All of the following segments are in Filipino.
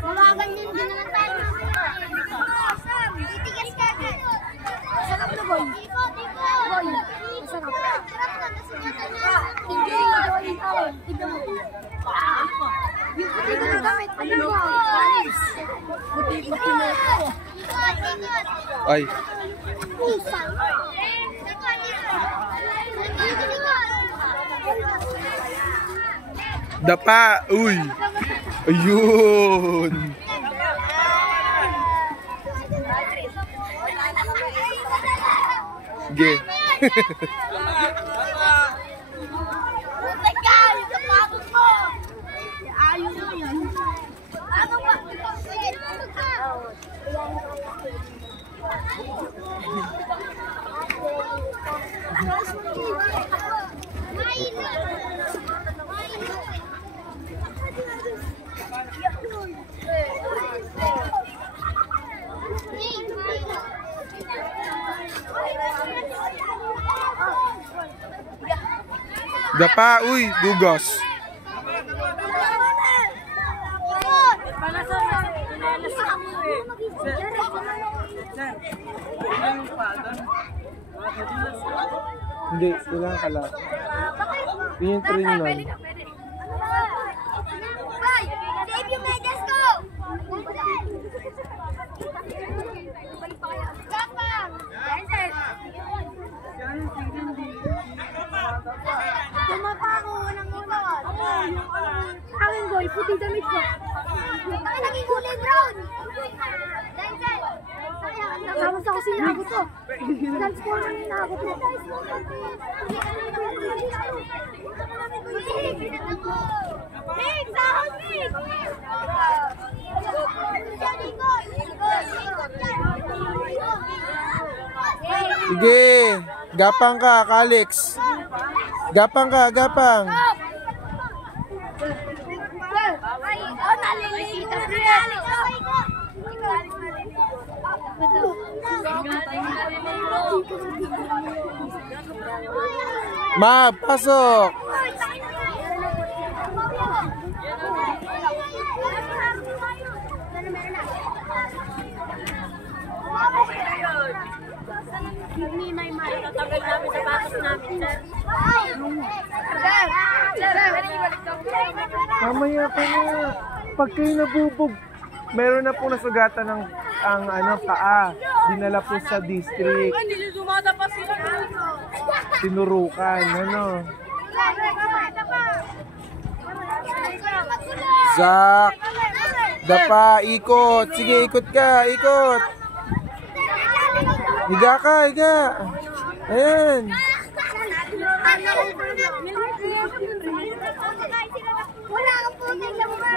Mawagan din naman tayo. Titigas ka agad. Sarap na boy. Boy. Sarap. Tignan mo. Yung puti ko na gamit. Ano mo? Puti-puti mo ito. Ay. Dapa. Uy. Ayun. Ge. Dapa, uy, dugas. Hindi, ilang kala. Yun yung train nun. Save yung medyas ko! Tumapa ako ng unod. Aking boy, puti damit ko. Ang naging kulay brown. Denzel. Sama sa kusina ako to. Transformer na ako to. Big! Sahod, Big! Sige, gapang ka, Kalix. Gapang ka, gapang. Ma, pasok. Tagal namin sa batas namin, sir. Mamaya pa na. Pag kayo nabubog, meron na po nasugatan ng paa. Dinala po sa district. Hindi sumata pa sila. Tinurukan, ano. Zak! Dapa, ikot. Sige, ikot ka, ikot. Higa ka, higa. Ayan. Wala kang puting lang ba?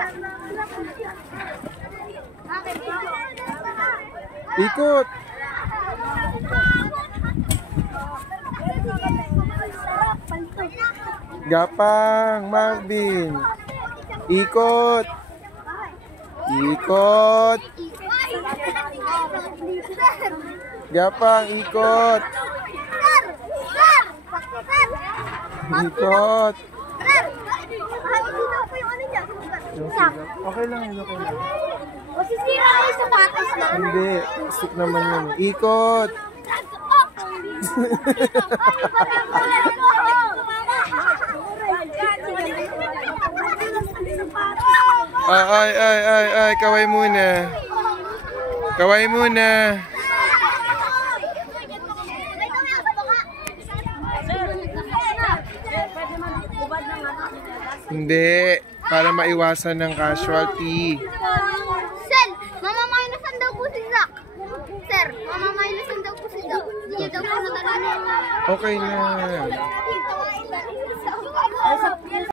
Ikot. Gapang, Marvin. Ikot. Ikot. Gapang, ikot. Ikot. Okay lang yun, okay lang. Masisira kayo sa batas na. Hindi, stick naman yun. Ikot. Ay, kaway muna. Kaway muna. Hindi, para maiwasan ng casualty. Sir, mamamainusan daw po si Zach. Sir, mamamainusan daw po si Zach. Hindi daw po natalanan. Okay na.